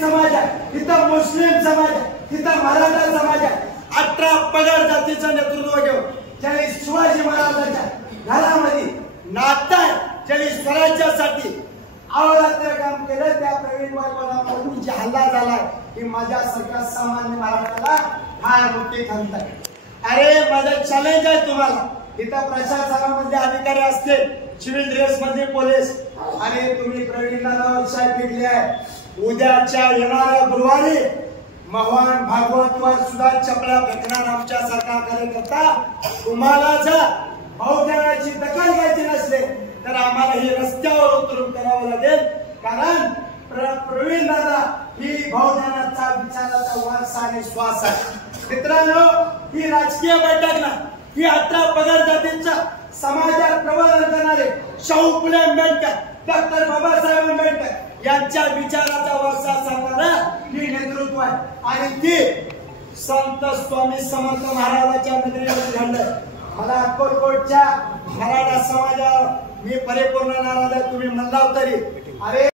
दलित समाज आहे, तिथं मुस्लिम समाज आहे, तिथं मराठा समाज आहे. 18 पगड जातीचं नेतृत्व घेऊन ज्यांनी शिवाजी महाराजांच्या घरामध्ये नातं आहे, ज्यांनी स्वराज्यासाठी अहोरात्र काम केलं, त्या प्रवीण वायकवाडांवरून जे हल्ला झालाय की माझ्यासारख्या सामान्य मराठाला फार मोठी खंत आहे. अरे माझं चॅलेंज आहे तुम्हाला, इथं प्रशासनामध्ये अधिकारी असतील, सिव्हिल ड्रेस मध्ये पोलीस, आणि तुम्ही प्रवीणला साहेब भेटले आहे. उद्याच्या येणाऱ्या गुरुवारी भगवान भागवतवर सुद्धा चपला फेकणार आमच्या सरकार कार्यकर्ता. तुम्हाला जर बहुजनाची दखल घ्यायची नसले तर आम्हाला हे रस्त्यावर उतरून करावं लागेल, कारण प्रवीण दादा ही बहुजनाचा विचाराचा वारसा आणि श्वास आहे. मित्रांनो, ही राजकीय बैठक ना, ही 18 पगड जातींचा समाजात प्रबोधन करणारे शाहू फुले आंबेडकर, डॉक्टर बाबासाहेब आंबेडकर यांच्या विचाराचा वारसा सांगणारा ही नेतृत्व आहे. आणि ती संत स्वामी समर्थ महाराजांच्या नेतृत्वात घडलं. मला अक्कलकोटच्या मराठा समाजावर मी परिपूर्ण नाराज आहे, तुम्ही म्हणला तरी. अरे